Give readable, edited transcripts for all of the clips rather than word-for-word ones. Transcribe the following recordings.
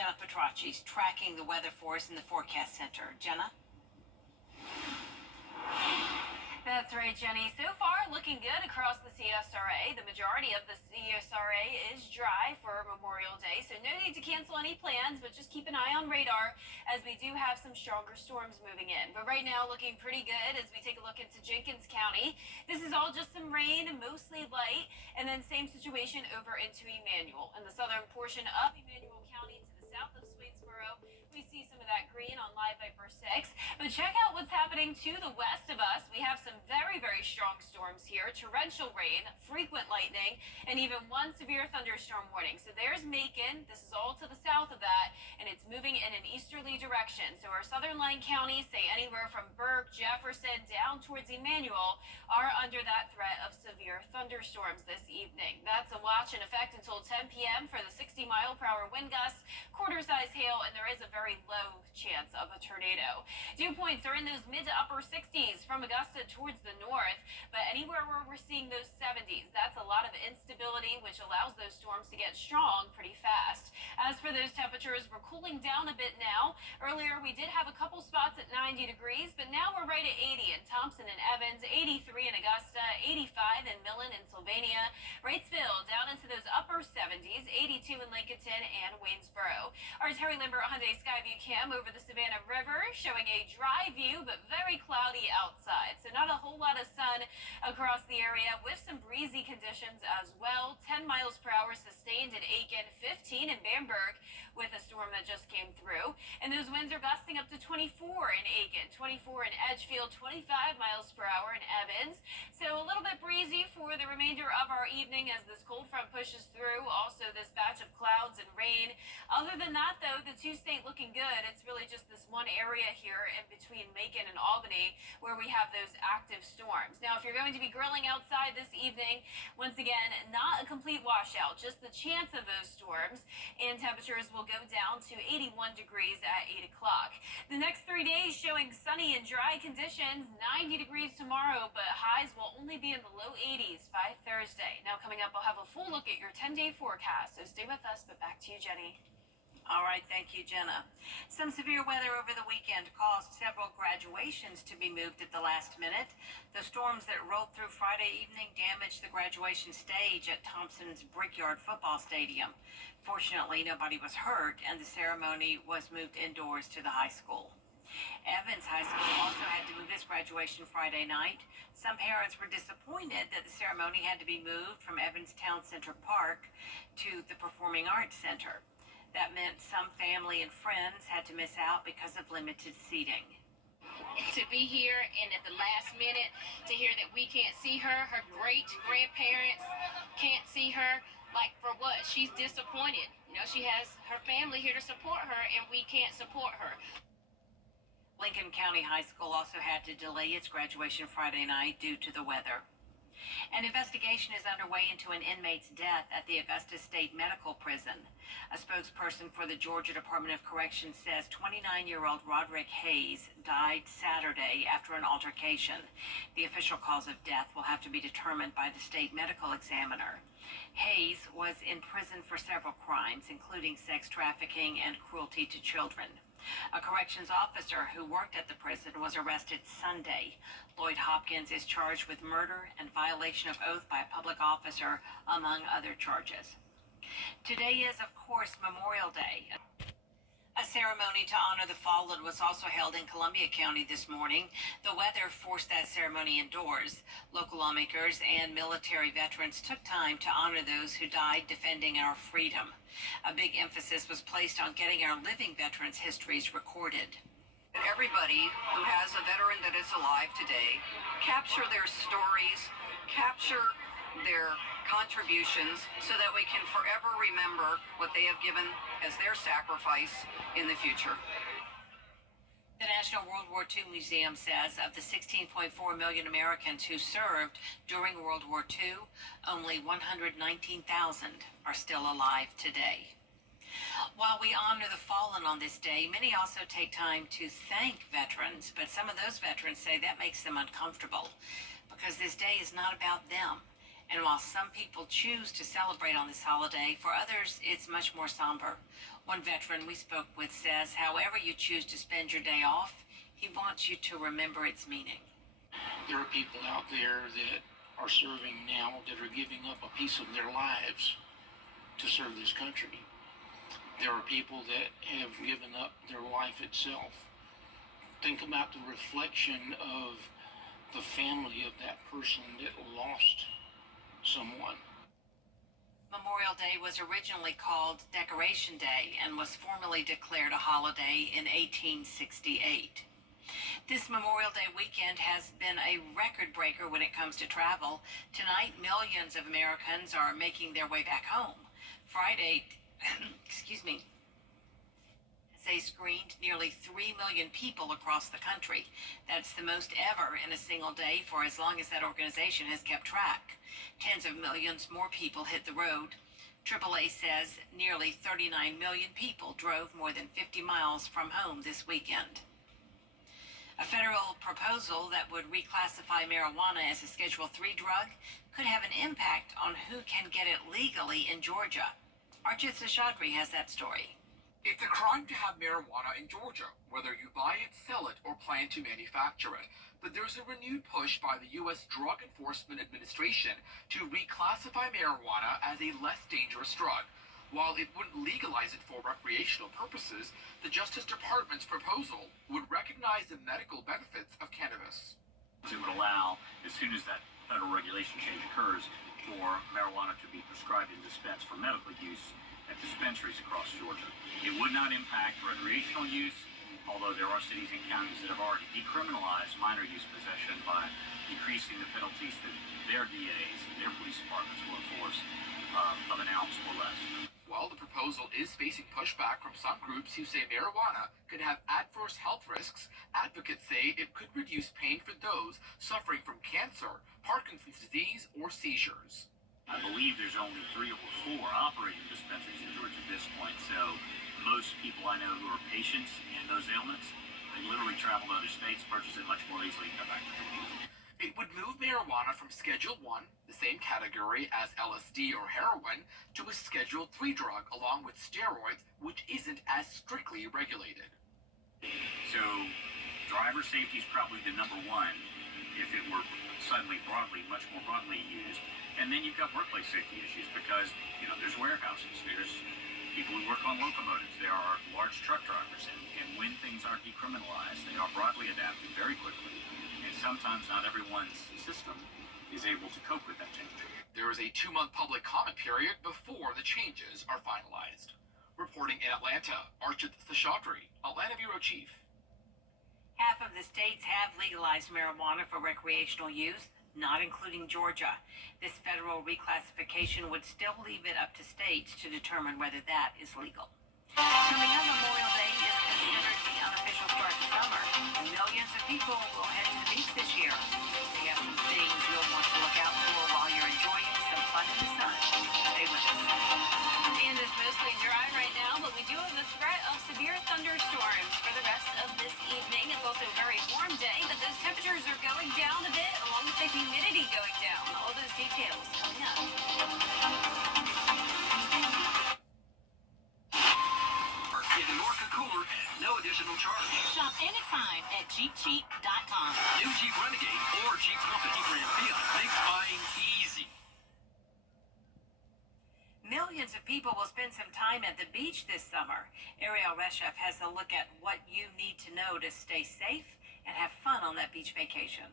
Jenna Petracci's tracking the weather for us in the Forecast Center. Jenna? That's right, Jenny. So far, looking good across the CSRA. The majority of the CSRA is dry for Memorial Day, so no need to cancel any plans, but just keep an eye on radar as we do have some stronger storms moving in. But right now, looking pretty good as we take a look into Jenkins County. This is all just some rain, mostly light, and then same situation over into Emmanuel. In the southern portion of Emmanuel County to the south of Swainsboro, we see some of that green on Live Viper 6. But check out what's happening to the west of us. We have some very, very strong storms here. Torrential rain, frequent lightning, and even one severe thunderstorm warning. So there's Macon. This is all to the south of that, and it's moving in an easterly direction. So our southern line counties, say anywhere from Burke, Jefferson, down towards Emmanuel, are under that threat of severe thunderstorms this evening. That's a watch in effect until 10 p.m. for the 60-mile-per-hour wind gusts, quarter-size hail, and there is a very low chance of a tornado. Dew points are in those mid to upper 60s from Augusta towards the north, but anywhere where we're seeing those 70s, that's a lot of instability, which allows those storms to get strong pretty fast. As for those temperatures, we're cooling down a bit now. Earlier, we did have a couple spots at 90 degrees, but now we're right at 80 in Thompson and Evans, 83 in Augusta, 85 in Millen and Sylvania, Wrightsville down into those upper 70s, 82 in Lincolnton and Waynesboro. Our Terry Lambert Hyundai Skyview cam over the Savannah River showing a dry view, but very cloudy outside. So not a whole lot of sun across the area with some breezy conditions as well. 10 miles per hour sustained in Aiken, 15 in Bamberg with a storm that just came through. And those winds are gusting up to 24 in Aiken, 24 in Edgefield, 25 miles per hour in Evans. So a little bit breezy for the remainder of our evening as this cold front pushes through. Also this batch of clouds and rain. Other than that, though, the two-state looking good. It's really just this one area here in between Macon and Albany where we have those active storms. Now, if you're going to be grilling outside this evening, once again, not a complete washout, just the chance of those storms, and temperatures will go down to 81 degrees at 8 o'clock. The next 3 days showing sunny and dry conditions, 90 degrees tomorrow, but highs will only be in the low 80s by Thursday. Now, coming up, I'll have a full look at your 10-day forecast, so stay with us, but back to you, Jenny. All right, thank you, Jenna. Some severe weather over the weekend caused several graduations to be moved at the last minute. The storms that rolled through Friday evening damaged the graduation stage at Thompson's Brickyard Football Stadium. Fortunately, nobody was hurt, and the ceremony was moved indoors to the high school. Evans High School also had to move its graduation Friday night. Some parents were disappointed that the ceremony had to be moved from Evans Town Center Park to the Performing Arts Center. That meant some family and friends had to miss out because of limited seating. To be here and at the last minute to hear that we can't see her, her great-grandparents can't see her, like for what? She's disappointed. You know, she has her family here to support her and we can't support her. Lincoln County High School also had to delay its graduation Friday night due to the weather. An investigation is underway into an inmate's death at the Augusta State Medical Prison. A spokesperson for the Georgia Department of Corrections says 29-year-old Roderick Hayes died Saturday after an altercation. The official cause of death will have to be determined by the state medical examiner. Hayes was in prison for several crimes, including sex trafficking and cruelty to children. A corrections officer who worked at the prison was arrested Sunday. Lloyd Hopkins is charged with murder and violation of oath by a public officer, among other charges. Today is, of course, Memorial Day. A ceremony to honor the fallen was also held in Columbia County this morning. The weather forced that ceremony indoors. Local lawmakers and military veterans took time to honor those who died defending our freedom. A big emphasis was placed on getting our living veterans' histories recorded. Everybody who has a veteran that is alive today, capture their stories, capture their contributions so that we can forever remember what they have given as their sacrifice in the future. The National World War II Museum says of the 16.4 million Americans who served during World War II, only 119,000 are still alive today. While we honor the fallen on this day, many also take time to thank veterans, but some of those veterans say that makes them uncomfortable because this day is not about them. And while some people choose to celebrate on this holiday, for others it's much more somber. One veteran we spoke with says, however you choose to spend your day off, he wants you to remember its meaning. There are people out there that are serving now that are giving up a piece of their lives to serve this country. There are people that have given up their life itself. Think about the reflection of the family of that person that lost someone. Memorial Day was originally called Decoration Day and was formally declared a holiday in 1868. This Memorial Day weekend has been a record breaker when it comes to travel. Tonight, millions of Americans are making their way back home. Friday, they screened nearly 3 million people across the country. That's the most ever in a single day for as long as that organization has kept track. Tens of millions more people hit the road. AAA says nearly 39 million people drove more than 50 miles from home this weekend. A federal proposal that would reclassify marijuana as a Schedule III drug could have an impact on who can get it legally in Georgia. Archit Seshadri has that story. It's a crime to have marijuana in Georgia, whether you buy it, sell it, or plan to manufacture it. But there's a renewed push by the U.S. Drug Enforcement Administration to reclassify marijuana as a less dangerous drug. While it wouldn't legalize it for recreational purposes, the Justice Department's proposal would recognize the medical benefits of cannabis. It would allow, as soon as that federal regulation change occurs, for marijuana to be prescribed and dispensed for medical use at dispensaries across Georgia. It would not impact recreational use, although there are cities and counties that have already decriminalized minor use possession by decreasing the penalties that their DAs and their police departments will enforce of an ounce or less. While the proposal is facing pushback from some groups who say marijuana could have adverse health risks, advocates say it could reduce pain for those suffering from cancer, Parkinson's disease, or seizures. I believe there's only 3 or 4 operating dispensaries in Georgia at this point, so most people I know who are patients in those ailments, they literally travel to other states, purchase it much more easily, and come back to the It would move marijuana from Schedule I, the same category as LSD or heroin, to a Schedule III drug along with steroids, which isn't as strictly regulated. So, driver safety is probably the number one if it were suddenly much more broadly used. And then you've got workplace safety issues because, there's warehouses, there's people who work on locomotives, there are large truck drivers, and when things are decriminalized, they are broadly adapted very quickly. And sometimes not everyone's system is able to cope with that change. There is a 2-month public comment period before the changes are finalized. Reporting in Atlanta, Archit Seshadri, Atlanta Bureau Chief. Half of the states have legalized marijuana for recreational use, not including Georgia. This federal reclassification would still leave it up to states to determine whether that is legal. Coming up, Memorial Day is considered the unofficial start to summer. Millions of people will head to the beach this year. We have some things you'll want to look out for while you're enjoying some fun in the sun. Stay with us. And it's mostly dry right now, but we do have the threat of severe thunderstorms for the rest of this evening. It's also a very warm day, but those temperatures are going down a bit, along with the humidity going down. All those details coming up. In New York, a cooler at no additional charge. Shop anytime at JeepCheap.com. New Jeep Renegade or Jeep Company Grand Fiat makes buying easy. Millions of people will spend some time at the beach this summer. Ariel Reshef has a look at what you need to know to stay safe and have fun on that beach vacation.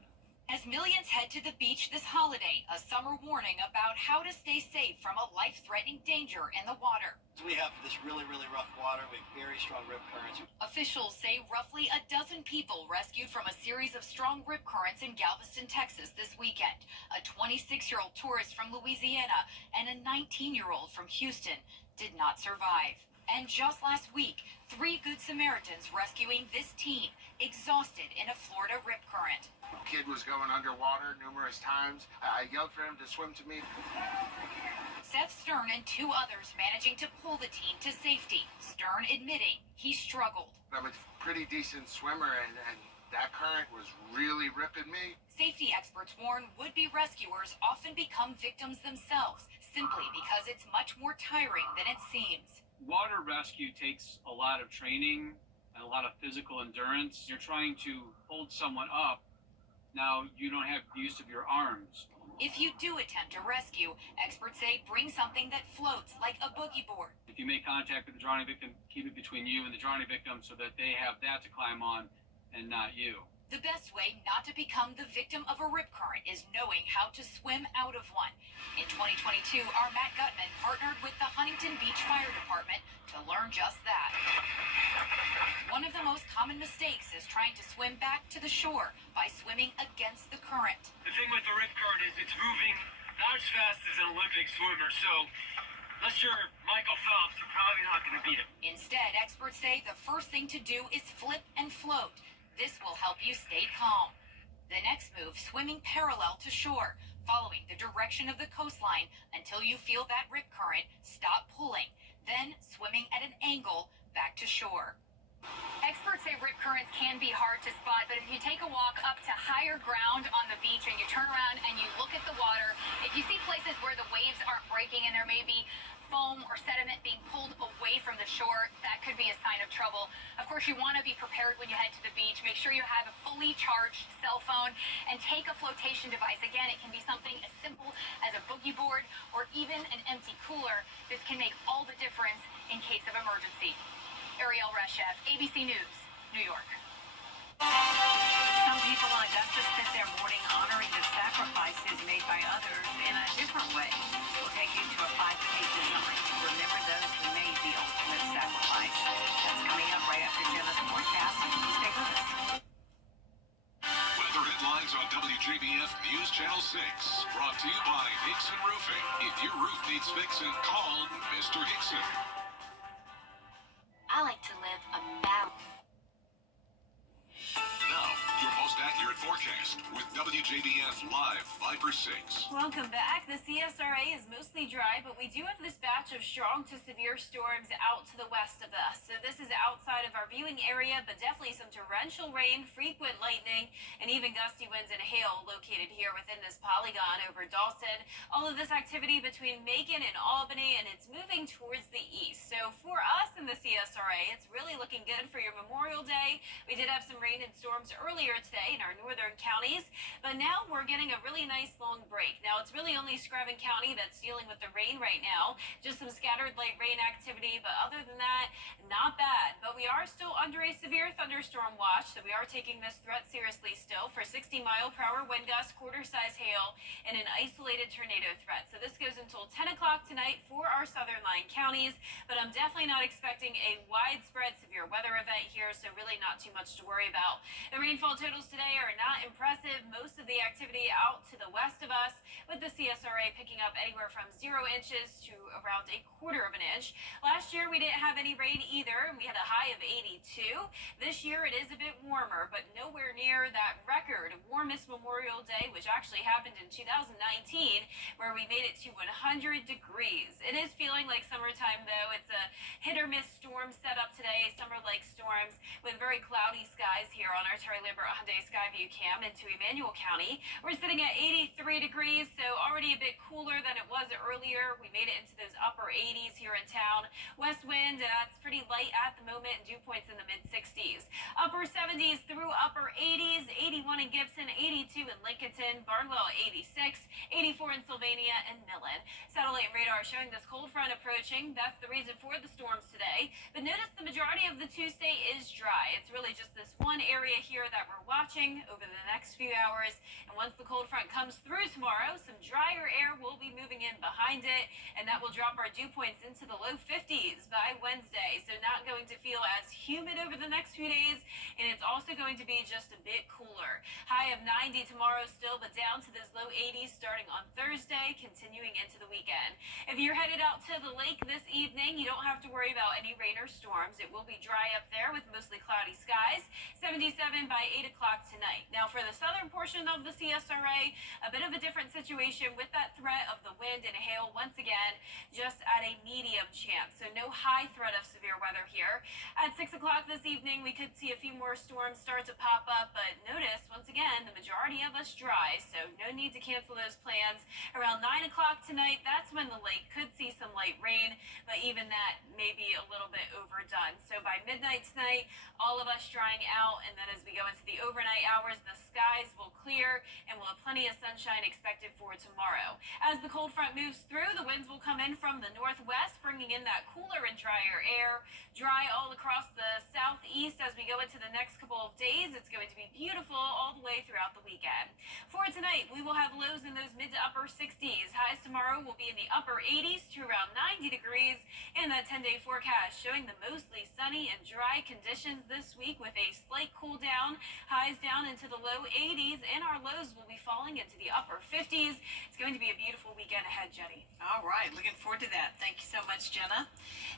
As millions head to the beach this holiday, a summer warning about how to stay safe from a life-threatening danger in the water. We have this really, really rough water with very strong rip currents. Officials say roughly a dozen people rescued from a series of strong rip currents in Galveston, Texas this weekend. A 26-year-old tourist from Louisiana and a 19-year-old from Houston did not survive. And just last week, 3 Good Samaritans rescuing this teen, exhausted in a Florida rip current. The kid was going underwater numerous times. I yelled for him to swim to me. Seth Stern and 2 others managing to pull the teen to safety. Stern admitting he struggled. I'm a pretty decent swimmer, and That current was really ripping me. Safety experts warn would-be rescuers often become victims themselves, simply because it's much more tiring than it seems. Water rescue takes a lot of training and a lot of physical endurance. You're trying to hold someone up. Now you don't have use of your arms. If you do attempt a rescue, experts say bring something that floats, like a boogie board. If you make contact with the drowning victim, keep it between you and the drowning victim so that they have that to climb on and not you. The best way not to become the victim of a rip current is knowing how to swim out of one. In 2022, our Matt Gutman partnered with the Huntington Beach Fire Department to learn just that. One of the most common mistakes is trying to swim back to the shore by swimming against the current. The thing with the rip current is it's moving not as fast as an Olympic swimmer, so unless you're Michael Phelps, you're probably not going to beat him. Instead, experts say the first thing to do is flip and float. This will help you stay calm. The next move, swimming parallel to shore, following the direction of the coastline until you feel that rip current stop pulling, then swimming at an angle back to shore. Experts say rip currents can be hard to spot, but if you take a walk up to higher ground on the beach and you turn around and you look at the water, if you see places where the waves aren't breaking and there may be foam or sediment being pulled away from the shore, that could be a sign of trouble. Of course, you want to be prepared when you head to the beach. Make sure you have a fully charged cell phone and take a flotation device. Again, it can be something as simple as a boogie board or even an empty cooler. This can make all the difference in case of emergency. Ariel Reshev, ABC News, New York. Some people in Augusta spent their morning honoring the sacrifices made by others in a different way. We'll take you to a 5K design to remember those who made the ultimate sacrifice. That's coming up right after Jenna's forecast. Stay with us. Weather headlines on WJBF News Channel 6. Brought to you by Hickson Roofing. If your roof needs fixing, call Mr. Hickson. I like to live a balance. Now, your most accurate forecast with WJBF Live 5/6. Welcome back. The CSRA is mostly dry, but we do have this batch of strong to severe storms out to the west of us. So this is outside of our viewing area, but definitely some torrential rain, frequent lightning, and even gusty winds and hail located here within this polygon over Dawson. All of this activity between Macon and Albany, and it's moving towards the east. So for us in the CSRA, it's really looking good for your Memorial Day. We did have some rain and storms earlier today in our northern counties, but now we're getting a really nice long break. Now it's really only Screven County that's dealing with the rain right now, just some scattered light rain activity, but other than that, not bad. But we are still under a severe thunderstorm watch, so we are taking this threat seriously still for 60-mile-per-hour wind gusts, quarter-size hail, and an isolated tornado threat. So this goes until 10 o'clock tonight for our southern line counties, but I'm definitely not expecting a widespread severe weather event here, so really not too much to worry about. The rainfall totals today are not impressive. Most of the activity out to the west of us, with the CSRA picking up anywhere from 0 inches to around a quarter of an inch. Last year we didn't have any rain either, and we had a high of 82. This year it is a bit warmer, but nowhere near that record warmest Memorial Day, which actually happened in 2019, where we made it to 100 degrees. It is feeling like summertime though. It's a hit or miss storm setup today, summer-like storms with very cloudy skies here on our Terry Liebert Hyundai Skyview cam into Emmanuel County. We're sitting at 83 degrees, so already a bit cooler than it was earlier. We made it into those upper 80s here in town. West wind, that's pretty light at the moment, and dew points in the mid-60s. Upper 70s through upper 80s, 81 in Gibson, 82 in Lincolnton, Barnwell 86, 84 in Sylvania and Millen. Satellite radar showing this cold front approaching. That's the reason for the storms today. But notice the majority of the Tuesday is dry. It's really just this one area here that we're watching over the next few hours. And once the cold front comes through tomorrow, some drier air will be moving in behind it, and that will drop our dew points into the low 50s by Wednesday. So not going to feel as humid over the next few days, and it's also going to be just a bit cooler. High of 90 tomorrow still, but down to those low 80s starting on Thursday, continuing into the weekend. If you're headed out to the lake this evening, you don't have to worry about any rain or storms. It will be dry up there with mostly cloudy skies. 77 by 8 o'clock tonight. Now for the southern portion of the CSRA, a bit of a different situation with that threat of the wind and hail once again, just at a medium chance. So no high threat of severe weather weather here. At 6 o'clock this evening, we could see a few more storms start to pop up, but notice, once again, the majority of us dry, so no need to cancel those plans. Around 9 o'clock tonight, that's when the lake could see some light rain, but even that may be a little bit overdone. So by midnight tonight, all of us drying out, and then as we go into the overnight hours, the skies will clear, and we'll have plenty of sunshine expected for tomorrow. As the cold front moves through, the winds will come in from the northwest, bringing in that cooler and drier air. Dry all across the southeast as we go into the next couple of days. It's going to be beautiful all the way throughout the weekend. For tonight, we will have lows in those mid to upper 60s. Highs tomorrow will be in the upper 80s to around 90 degrees. And that 10-day forecast showing the mostly sunny and dry conditions this week with a slight cool down. Highs down into the low 80s, and our lows will be falling into the upper 50s. It's going to be a beautiful weekend ahead, Jenny. All right, looking forward to that. Thank you so much, Jenna.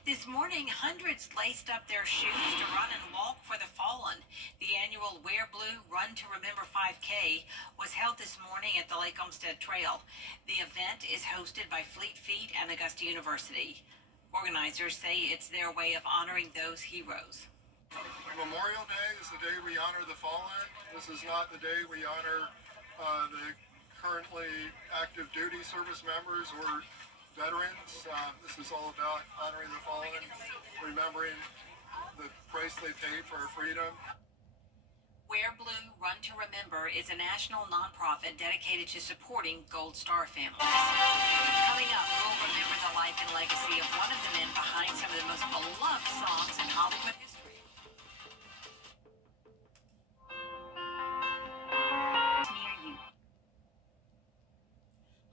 This morning, hundreds laced up their shoes to run and walk for the fallen. The annual Wear Blue Run to Remember 5K was held this morning at the Lake Olmsted Trail. The event is hosted by Fleet Feet and Augusta University. Organizers say it's their way of honoring those heroes. Memorial Day is the day we honor the fallen. This is not the day we honor the currently active duty service members or veterans. This is all about honoring the fallen, remembering the price they paid for our freedom. Wear Blue Run to Remember is a national nonprofit dedicated to supporting Gold Star families. Coming up, we'll remember the life and legacy of one of the men behind some of the most beloved songs in Hollywood history. Near you.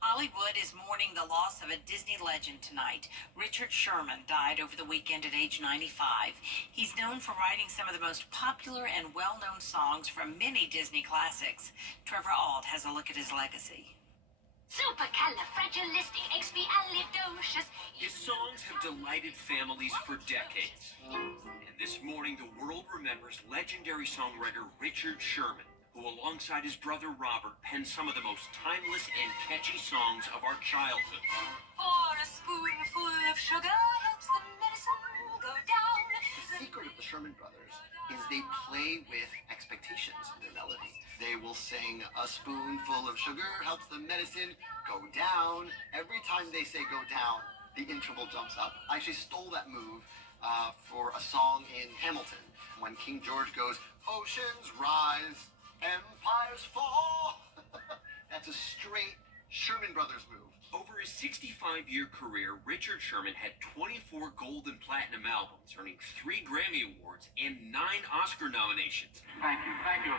Hollywood is mourning the loss of a Disney legend tonight. Richard Sherman died over the weekend at age 95. He's known for writing some of the most popular and well-known songs from many Disney classics. Trevor Auld has a look at his legacy. Supercalifragilisticexpialidocious. His songs have delighted families for decades. And this morning, the world remembers legendary songwriter Richard Sherman, who alongside his brother Robert penned some of the most timeless and catchy songs of our childhood. For a spoonful of sugar helps the medicine go down. The secret of the Sherman Brothers is they play with expectations in their melody. They will sing, a spoonful of sugar helps the medicine go down. Every time they say go down, the interval jumps up. I actually stole that move for a song in Hamilton when King George goes, oceans rise, empires fall. That's a straight Sherman Brothers move. Over his 65-year career, Richard Sherman had 24 gold and platinum albums, earning 3 Grammy Awards and 9 Oscar nominations. Thank you, Academy.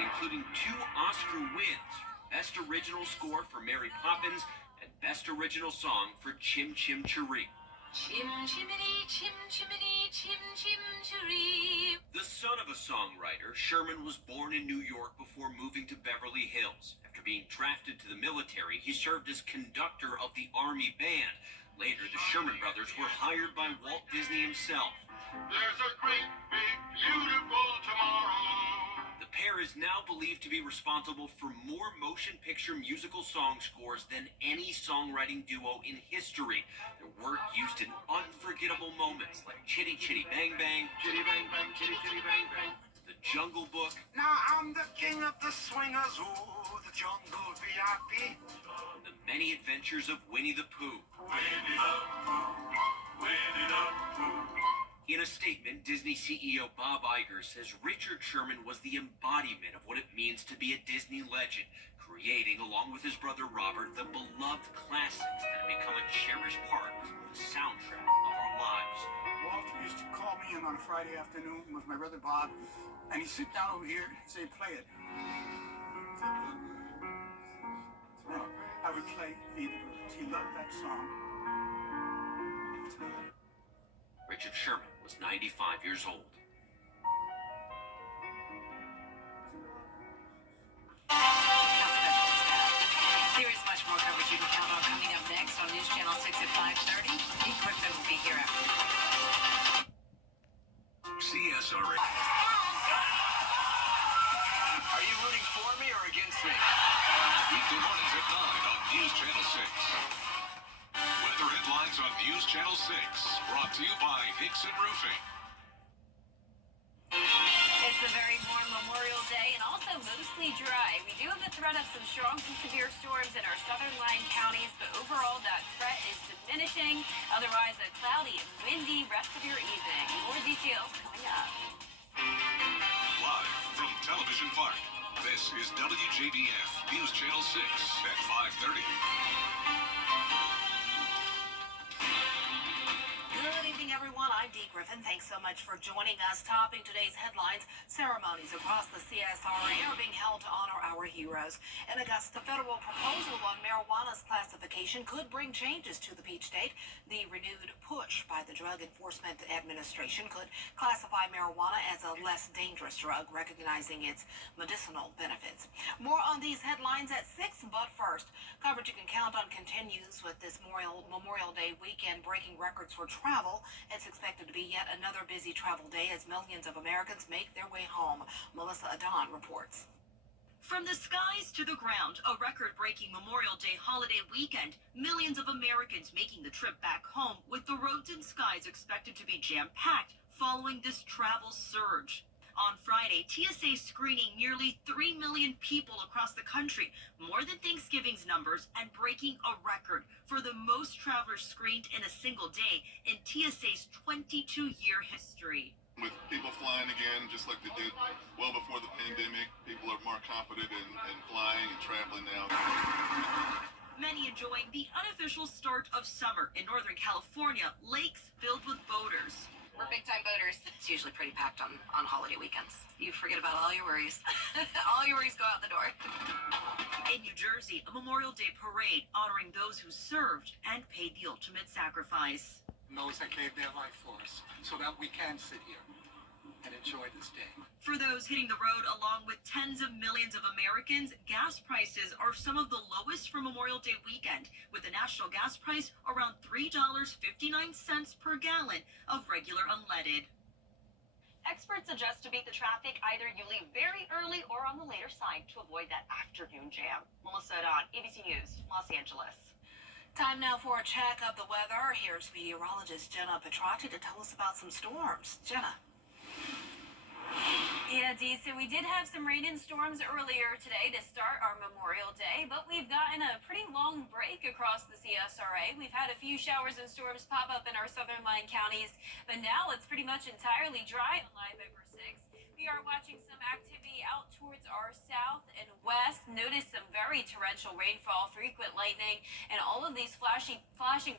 Including 2 Oscar wins, Best Original Score for Mary Poppins and Best Original Song for Chim Chim Cheree. Chim chimney, chim chimney, chim chim chiree. The son of a songwriter, Sherman was born in New York before moving to Beverly Hills. After being drafted to the military, he served as conductor of the Army Band. Later, the Sherman Brothers were hired by Walt Disney himself. There's a great, big, beautiful tomorrow. The pair is now believed to be responsible for more motion picture musical song scores than any songwriting duo in history. Their work used in unforgettable moments like Chitty Chitty Bang Bang, Chitty bang bang, chitty chitty bang bang. The Jungle Book, Now I'm the king of the swingers, ooh, the jungle VIP. and The Many Adventures of Winnie the Pooh. Winnie the Pooh, Winnie the Pooh. In a statement, Disney CEO Bob Iger says Richard Sherman was the embodiment of what it means to be a Disney legend, creating, along with his brother Robert, the beloved classics that have become a cherished part of the soundtrack of our lives. Walter used to call me in on a Friday afternoon with my brother Bob, and he'd sit down over here and say, play it. And I would play Feed the Birds. He loved that song. Richard Sherman was 95 years old. There is much more coverage you can count on coming up next on News Channel 6 at 5:30. Pete Quickman will be here after. CSRA. Are you rooting for me or against me? Weekday mornings at 9 on News Channel 6. Weather headlines headlines on News Channel 6. Brought to you by Hickson Roofing. It's a very warm Memorial Day and also mostly dry. We do have the threat of some strong to severe storms in our southern line counties, but overall that threat is diminishing. Otherwise, a cloudy and windy rest of your evening. More details coming up. Live from Television Park, this is WJBF News Channel 6 at 5:30. Good evening, everyone. I'm Dee Griffin. Thanks so much for joining us. Topping today's headlines, ceremonies across the CSRA are being held to honor our heroes. In Augusta, federal proposal on marijuana's classification could bring changes to the peach state. The renewed push by the Drug Enforcement Administration could classify marijuana as a less dangerous drug, recognizing its medicinal benefits. More on these headlines at 6, but first, coverage you can count on continues with this Memorial Day weekend breaking records for travel. It's expected to be yet another busy travel day as millions of Americans make their way home. Melissa Adon reports. From the skies to the ground, a record-breaking Memorial Day holiday weekend, millions of Americans making the trip back home with the roads and skies expected to be jam-packed following this travel surge. On Friday, TSA screening nearly 3 million people across the country, more than Thanksgiving's numbers, and breaking a record for the most travelers screened in a single day in TSA's 22-year history. With people flying again, just like they did well before the pandemic, people are more confident in flying and traveling now. Many enjoying the unofficial start of summer in Northern California, lakes filled with boaters. We're big-time boaters. It's usually pretty packed on holiday weekends. You forget about all your worries. All your worries go out the door. In New Jersey, a Memorial Day parade honoring those who served and paid the ultimate sacrifice. Those that gave their life for us so that we can sit here and enjoy this day. For those hitting the road along with tens of millions of Americans, gas prices are some of the lowest for Memorial Day weekend, with the national gas price around $3.59 per gallon of regular unleaded. Experts suggest to beat the traffic, either you leave very early or on the later side to avoid that afternoon jam. Melissa Adon, ABC News, Los Angeles. Time now for a check of the weather. Here's meteorologist Jenna Petracci to tell us about some storms. Jenna. Yeah, Dee, so we did have some rain and storms earlier today to start our Memorial Day, but we've gotten a pretty long break across the CSRA. We've had a few showers and storms pop up in our southern line counties, but now it's pretty much entirely dry on Live over 6. We are watching some activity out towards our south and west. Notice some very torrential rainfall, frequent lightning, and all of these flashing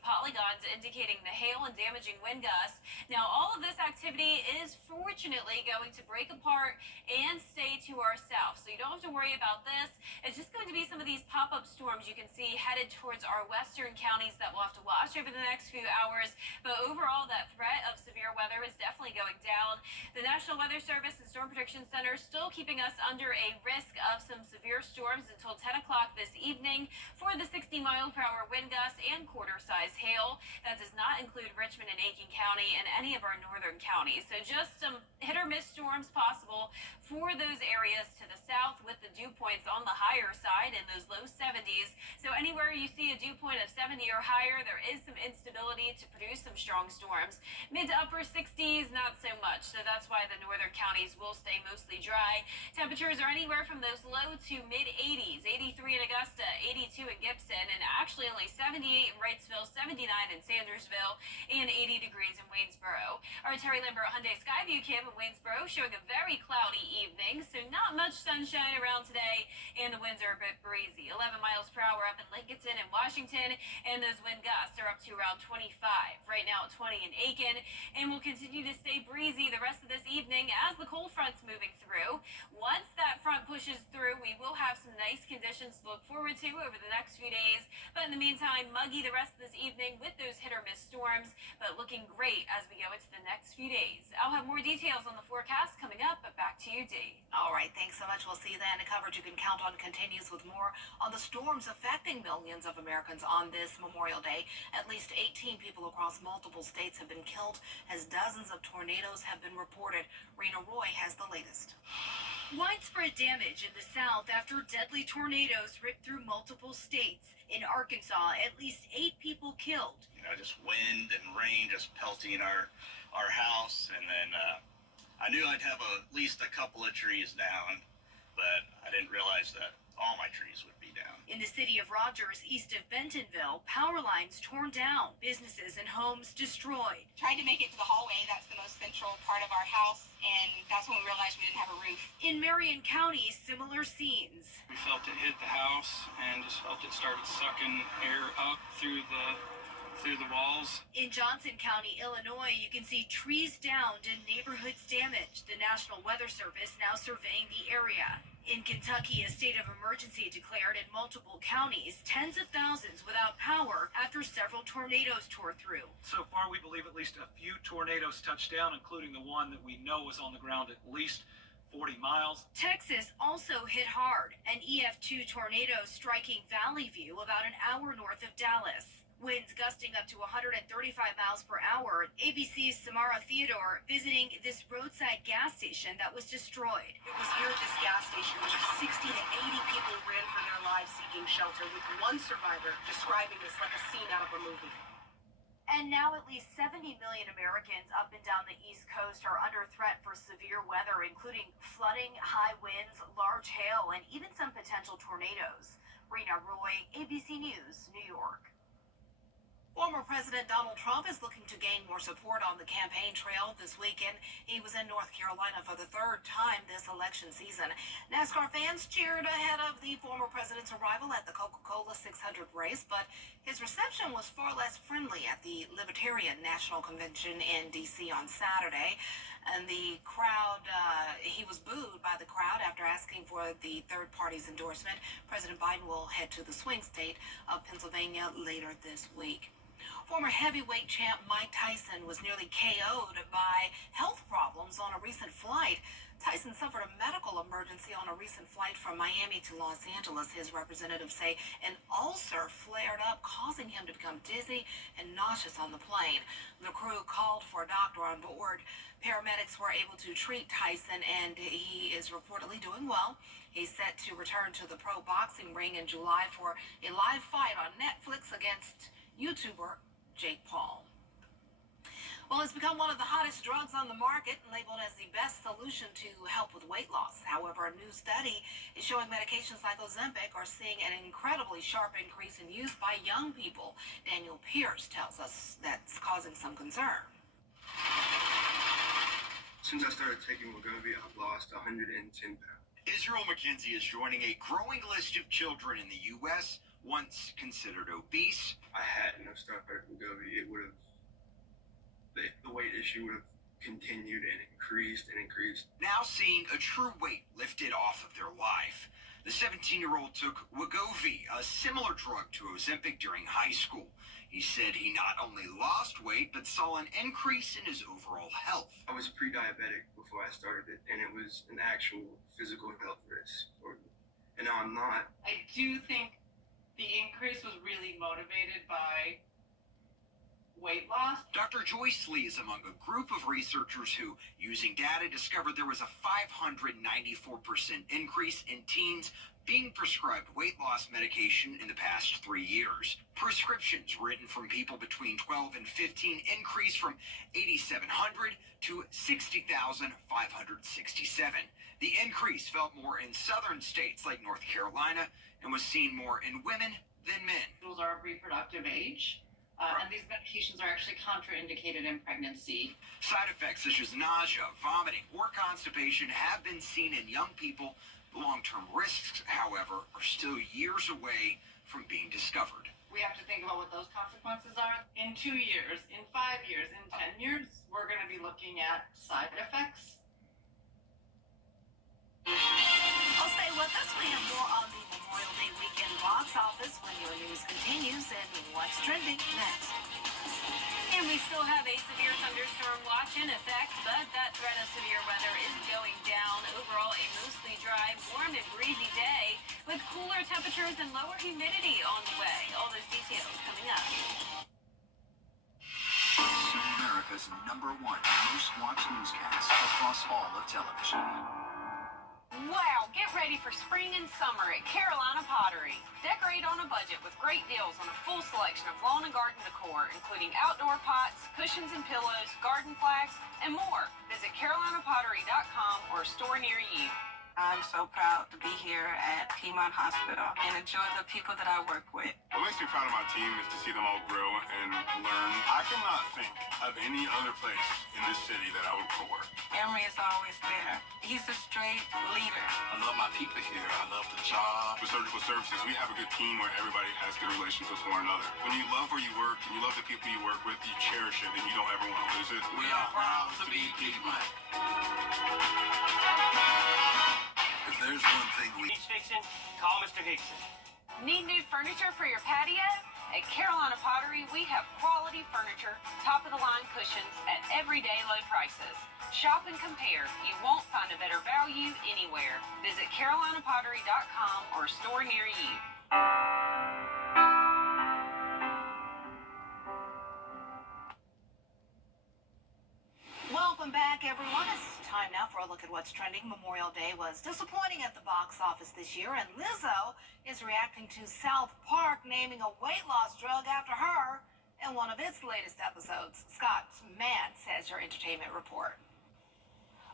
polygons indicating the hail and damaging wind gusts. Now, all of this activity is fortunately going to break apart and stay to our south, so you don't have to worry about this. It's just going to be some of these pop-up storms you can see headed towards our western counties that we'll have to watch over the next few hours. But overall, that threat of severe weather is definitely going down. The National Weather Service and Storm Prediction Center still keeping us under a risk of some severe storms until 10 o'clock this evening for the 60-mile-per-hour wind gusts and quarter-size hail. That does not include Richmond and Aiken County and any of our northern counties. So just some hit-or-miss storms possible for those areas to the south, with the dew points on the higher side in those low 70s. So anywhere you see a dew point of 70 or higher, there is some instability to produce some strong storms. Mid to upper 60s, not so much. So that's why the northern counties will stay mostly dry. Temperatures are anywhere from those low to mid 80s. 83 in Augusta, 82 in Gibson, and actually only 78 in Wrightsville, 79 in Sandersville, and 80 degrees in Waynesboro. Our Terry Lambert Hyundai Skyview Cam in Waynesboro showing a very cloudy evening, so not much sunshine around today, and the winds are a bit breezy. 11 miles per hour up in Lincoln and Washington, and those wind gusts are up to around 25. Right now at 20 in Aiken, and will continue to stay breezy the rest of this evening as the cold front's moving through. Once that front pushes through, we will have some nice conditions to look forward to over the next few days, but in the meantime, muggy the rest of this evening with those hit-or-miss storms, but looking great as we go into the next few days. I'll have more details on the forecast coming up, but back to you, Dee. All right, thanks so much. We'll see you then. The coverage you can count on continues with more on the storms affecting millions of Americans on this Memorial Day. At least 18 people across multiple states have been killed as dozens of tornadoes have been reported. Rena Roy has the latest. Widespread damage in the South after deadly tornadoes ripped through multiple states. In Arkansas, at least 8 people killed. Just wind and rain just pelting our house, and then I knew I'd have at least a couple of trees down, but I didn't realize that all my trees would be down. In the city of Rogers, east of Bentonville, power lines torn down, businesses and homes destroyed. Tried to make it to the hallway. That's the most central part of our house, and that's when we realized we didn't have a roof. In Marion County, similar scenes. We felt it hit the house and just felt it started sucking air up through the walls. In Johnson County, Illinois, you can see trees downed and neighborhoods damaged. The National Weather Service now surveying the area. In Kentucky, a state of emergency declared in multiple counties, tens of thousands without power after several tornadoes tore through. So far, we believe at least a few tornadoes touched down, including the one that we know was on the ground at least 40 miles. Texas also hit hard. An EF2 tornado striking Valley View about an hour north of Dallas. Winds gusting up to 135 miles per hour. ABC's Samara Theodore visiting this roadside gas station that was destroyed. It was here at this gas station where 60 to 80 people ran for their lives seeking shelter, with one survivor describing this like a scene out of a movie. And now at least 70 million Americans up and down the East Coast are under threat for severe weather, including flooding, high winds, large hail, and even some potential tornadoes. Rena Roy, ABC News, New York. Former President Donald Trump is looking to gain more support on the campaign trail this weekend. He was in North Carolina for the 3rd time this election season. NASCAR fans cheered ahead of the former president's arrival at the Coca-Cola 600 race, but his reception was far less friendly at the Libertarian National Convention in D.C. on Saturday. And the crowd, he was booed by the crowd after asking for the third party's endorsement. President Biden will head to the swing state of Pennsylvania later this week. Former heavyweight champ Mike Tyson was nearly KO'd by health problems on a recent flight. Tyson suffered a medical emergency on a recent flight from Miami to Los Angeles. His representatives say an ulcer flared up, causing him to become dizzy and nauseous on the plane. The crew called for a doctor on board. Paramedics were able to treat Tyson, and he is reportedly doing well. He's set to return to the pro boxing ring in July for a live fight on Netflix against YouTuber Jake Paul. Well, it's become one of the hottest drugs on the market, labeled as the best solution to help with weight loss. However, a new study is showing medications like Ozempic are seeing an incredibly sharp increase in use by young people. Daniel Pierce tells us that's causing some concern. Since I started taking Wegovy, I've lost 110 pounds. Israel McKenzie is joining a growing list of children in the U.S. once considered obese. I had enough stuff at Wegovy, it would have, the weight issue would have continued and increased and increased. Now seeing a true weight lifted off of their life. The 17-year-old took Wegovy, a similar drug to Ozempic, during high school. He said he not only lost weight, but saw an increase in his overall health. I was pre-diabetic before I started it, and it was an actual physical health risk. And now I'm not. I do think the increase was really motivated by weight loss. Dr. Joyce Lee is among a group of researchers who, using data, discovered there was a 594% increase in teens being prescribed weight loss medication in the past 3 years. Prescriptions written from people between 12 and 15 increased from 8,700 to 60,567. The increase felt more in southern states like North Carolina and was seen more in women than men. Those are reproductive age. And these medications are actually contraindicated in pregnancy. Side effects such as nausea, vomiting, or constipation have been seen in young people. The long-term risks, however, are still years away from being discovered. We have to think about what those consequences are. In 2 years, in 5 years, in 10 years, we're going to be looking at side effects. Well, stay with us. We have more on the Memorial Day weekend box office when your news continues and what's trending next. And we still have a severe thunderstorm watch in effect, but that threat of severe weather is going down. Overall, a mostly dry, warm, and breezy day with cooler temperatures and lower humidity on the way. All those details coming up. America's #1 most watched newscast across all of television. Wow, get ready for spring and summer at Carolina Pottery. Decorate on a budget with great deals on a full selection of lawn and garden decor, including outdoor pots, cushions and pillows, garden flags, and more. Visit carolinapottery.com or a store near you. I'm so proud to be here at Piedmont Hospital and enjoy the people that I work with. What makes me proud of my team is to see them all grow and learn. I cannot think of any other place in this city that I would go work. Emery is always there. He's a straight leader. I love my people here. I love the job. With surgical services, we have a good team where everybody has good relations with one another. When you love where you work and you love the people you work with, you cherish it and you don't ever want to lose it. We are proud to be Piedmont. If there's one thing we need fixing, call Mr. Hickson. Need new furniture for your patio? At Carolina Pottery, we have quality furniture, top-of-the-line cushions at everyday low prices. Shop and compare. You won't find a better value anywhere. Visit carolinapottery.com or a store near you. Welcome back, everyone. It's time now for a look at what's trending. Memorial Day was disappointing at the box office this year, and Lizzo is reacting to South Park naming a weight loss drug after her in one of its latest episodes. Scott Mantz has your entertainment report.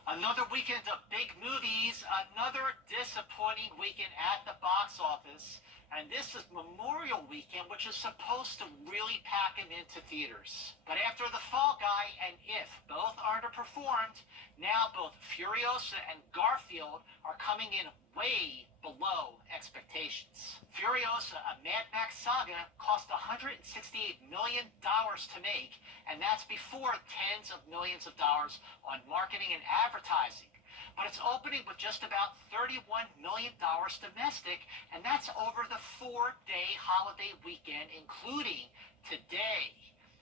Another weekend of big movies, another disappointing weekend at the box office. And this is Memorial Weekend, which is supposed to really pack them into theaters. But after The Fall Guy and If both underperformed, now both Furiosa and Garfield are coming in way below expectations. Furiosa, a Mad Max saga, cost $168 million to make, and that's before tens of millions of dollars on marketing and advertising. But it's opening with just about $31 million domestic, and that's over the 4-day holiday weekend, including today.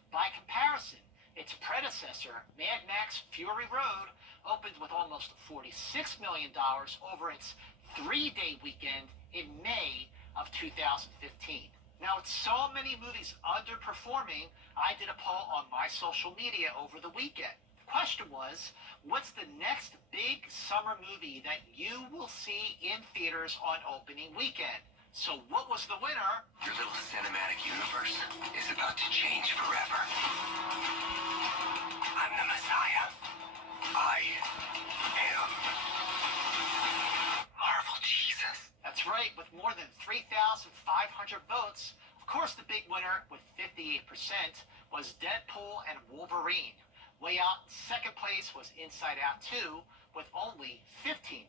By comparison, its predecessor, Mad Max Fury Road, opened with almost $46 million over its 3-day weekend in May of 2015. Now, with so many movies underperforming, I did a poll on my social media over the weekend. Question was, what's the next big summer movie that you will see in theaters on opening weekend? So what was the winner? Your little cinematic universe is about to change forever. I'm the Messiah. I am Marvel Jesus. That's right, with more than 3,500 votes. Of course, the big winner with 58% was Deadpool and Wolverine. Way out in second place was Inside Out 2 with only 15%.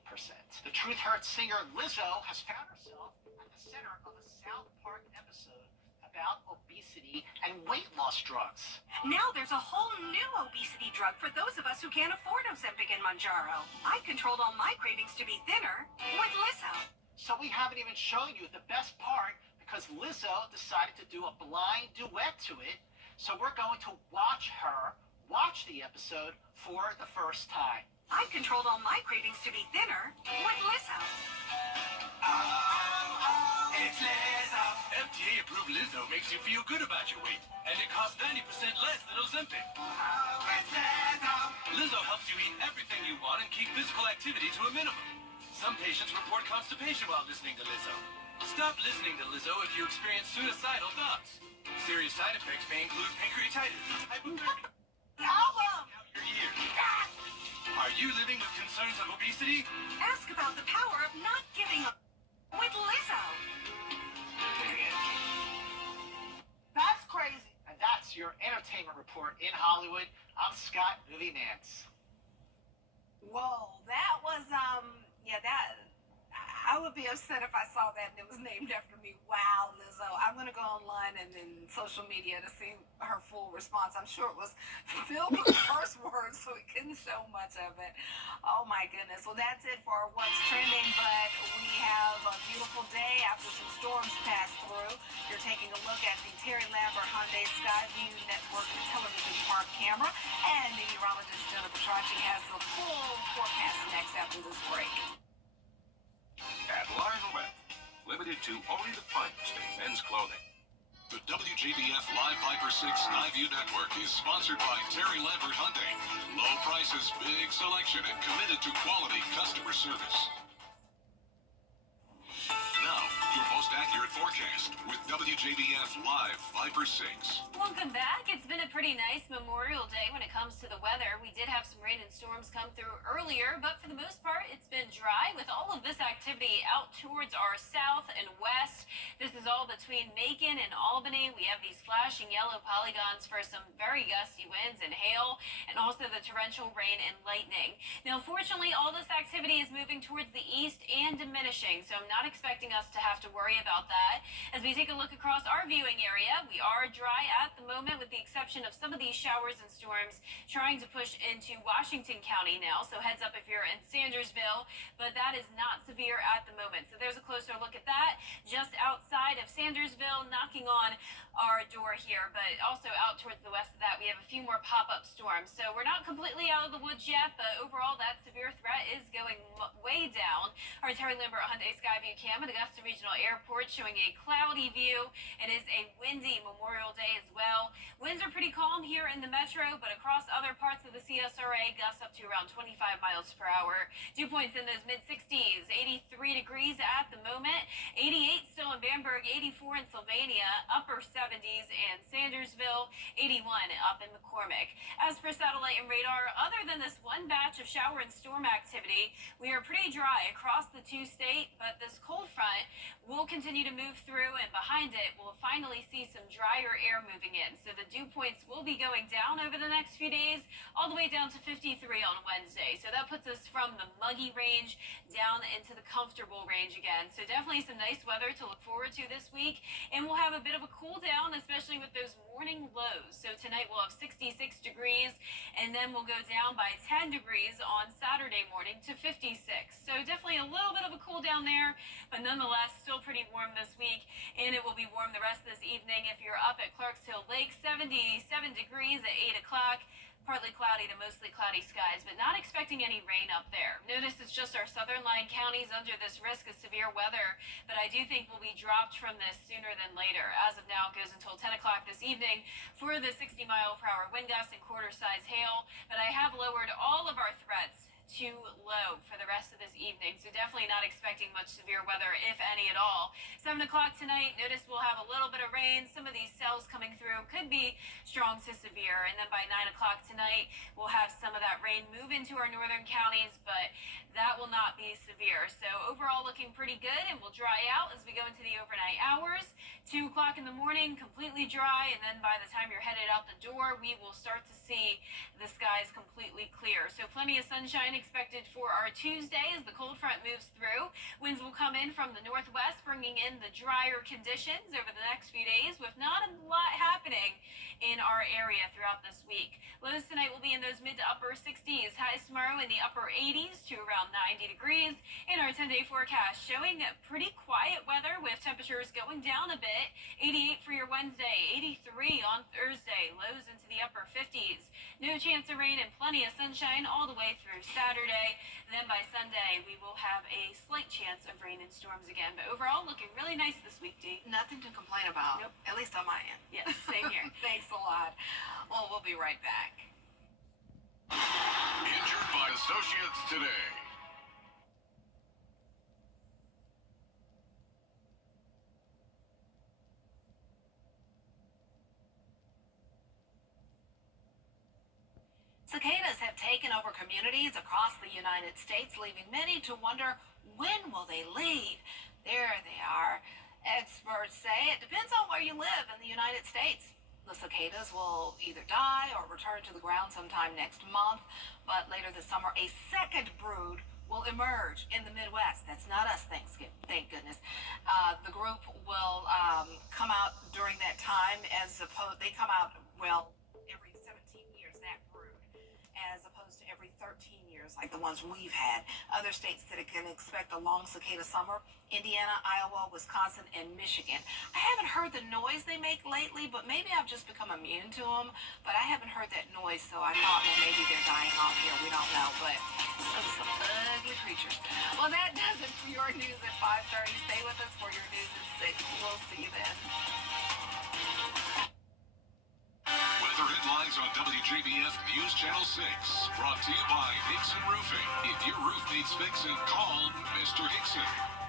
The Truth Hurts singer Lizzo has found herself at the center of a South Park episode about obesity and weight loss drugs. Now there's a whole new obesity drug for those of us who can't afford Ozempic and Mounjaro. I controlled all my cravings to be thinner with Lizzo. So we haven't even shown you the best part because Lizzo decided to do a blind duet to it. So we're going to watch her watch the episode for the first time. I controlled all my cravings to be thinner with Lizzo. It's Lizzo. FDA-approved Lizzo makes you feel good about your weight, and it costs 90% less than Ozempic. It's Lizzo. Lizzo helps you eat everything you want and keep physical activity to a minimum. Some patients report constipation while listening to Lizzo. Stop listening to Lizzo if you experience suicidal thoughts. Serious side effects may include pancreatitis, hypothermia. Out your ears. Are you living with concerns of obesity? Ask about the power of not giving up with Lizzo. That's crazy. And that's your entertainment report in Hollywood. I'm Scott Movie Mantz. Whoa, that was, I would be upset if I saw that and it was named after me. Wow, Lizzo. I'm going to go online and then social media to see her full response. I'm sure it was filled with curse words, so we couldn't show much of it. Oh, my goodness. Well, that's it for What's Trending, but we have a beautiful day after some storms passed through. You're taking a look at the Terry Lambert Hyundai Skyview Network television park camera, and meteorologist Jennifer Petracci has the full forecast next after this break. At Lionel Webb, limited to only the finest in men's clothing. The WJBF Live Viper 6 Skyview Network is sponsored by Terry Lambert Hyundai. Low prices, big selection, and committed to quality customer service. forecast with WJBF Live Viper 6. Welcome back. It's been a pretty nice Memorial Day when it comes to the weather. We did have some rain and storms come through earlier, but for the most part, it's been dry with all of this activity out towards our south and west. This is all between Macon and Albany. We have these flashing yellow polygons for some very gusty winds and hail, and also the torrential rain and lightning. Now, fortunately, all this activity is moving towards the east and diminishing, so I'm not expecting us to have to worry about that. As we take a look across our viewing area, we are dry at the moment with the exception of some of these showers and storms trying to push into Washington County now, so heads up if you're in Sandersville, but that is not severe at the moment. So there's a closer look at that just outside of Sandersville, knocking on our door here, but also out towards the west of that, we have a few more pop-up storms. So we're not completely out of the woods yet, but overall that severe threat is going way down. Our Terry Lambert Hyundai Skyview cam at Augusta Regional Airport showing a cloudy view. It is a windy Memorial Day as well. Winds are pretty calm here in the metro, but across other parts of the CSRA, gusts up to around 25 miles per hour. Dew points in those mid-60s, 83 degrees at the moment, 88 still in Bamberg, 84 in Sylvania, upper 70s in Sandersville, 81 up in McCormick. As for satellite and radar, other than this one batch of shower and storm activity, we are pretty dry across the two-state, but this cold front will continue to move through, and behind it, we'll finally see some drier air moving in. So the dew points will be going down over the next few days, all the way down to 53 on Wednesday. So that puts us from the muggy range down into the comfortable range again. So definitely some nice weather to look forward to this week, and we'll have a bit of a cool down, especially with those morning lows. So tonight we'll have 66 degrees, and then we'll go down by 10 degrees on Saturday morning to 56. So definitely a little bit of a cool down there, but nonetheless still pretty warm this week, and it will be warm the rest of this evening. If you're up at Clarks Hill Lake, 77 degrees at 8 o'clock. Partly cloudy to mostly cloudy skies, but not expecting any rain up there. Notice it's just our southern line counties under this risk of severe weather, but I do think we'll be dropped from this sooner than later. As of now, it goes until 10 o'clock this evening for the 60-mile-per-hour wind gusts and quarter-size hail, but I have lowered all of our threats to low for the rest of this evening, so definitely not expecting much severe weather, if any at all. 7 o'clock tonight, notice we'll have a little bit of rain. Some of these cells coming through could be strong to severe, and then by 9 o'clock tonight, we'll have some of that rain move into our northern counties, but that will not be severe. So overall looking pretty good, and we'll dry out as we go into the overnight hours. 2 o'clock in the morning, completely dry, and then by the time you're headed out the door, we will start to see the skies completely clear. So plenty of sunshine expected for our Tuesday as the cold front moves through. Winds will come in from the northwest, bringing in the drier conditions over the next few days, with not a lot happening in our area throughout this week. Lows tonight will be in those mid to upper 60s. Highs tomorrow in the upper 80s to around 90 degrees. In our 10-day forecast showing pretty quiet weather with temperatures going down a bit. 88 for your Wednesday, 83 on Thursday, lows into the upper 50s. No chance of rain and plenty of sunshine all the way through Saturday. Then by Sunday, we will have a slight chance of rain and storms again. But overall, looking really nice this week, Dee. Nothing to complain about. Nope. At least on my end. Yes, same here. Thanks a lot. Well, we'll be right back. Injured by Associates today. Cicadas have taken over communities across the United States, leaving many to wonder, when will they leave? There they are. Experts say it depends on where you live in the United States. The cicadas will either die or return to the ground sometime next month, but later this summer, a second brood will emerge in the Midwest. That's not us, thank goodness. The group will come out during that time, they come out, well, every 17 years, that brood, as opposed to every 13 years like the ones we've had. Other states that can expect a long cicada summer: Indiana, Iowa, Wisconsin, and Michigan. I haven't heard the noise they make lately, but maybe I've just become immune to them. But I haven't heard that noise, so I thought, well, maybe they're dying off here. We don't know, but some ugly creatures. Well, that does it for your news at 5:30. Stay with us for your news at 6. We'll see you then. Weather headlines on WJBF News Channel 6. Brought to you by Hickson Roofing. If your roof needs fixing, call Mr. Hickson.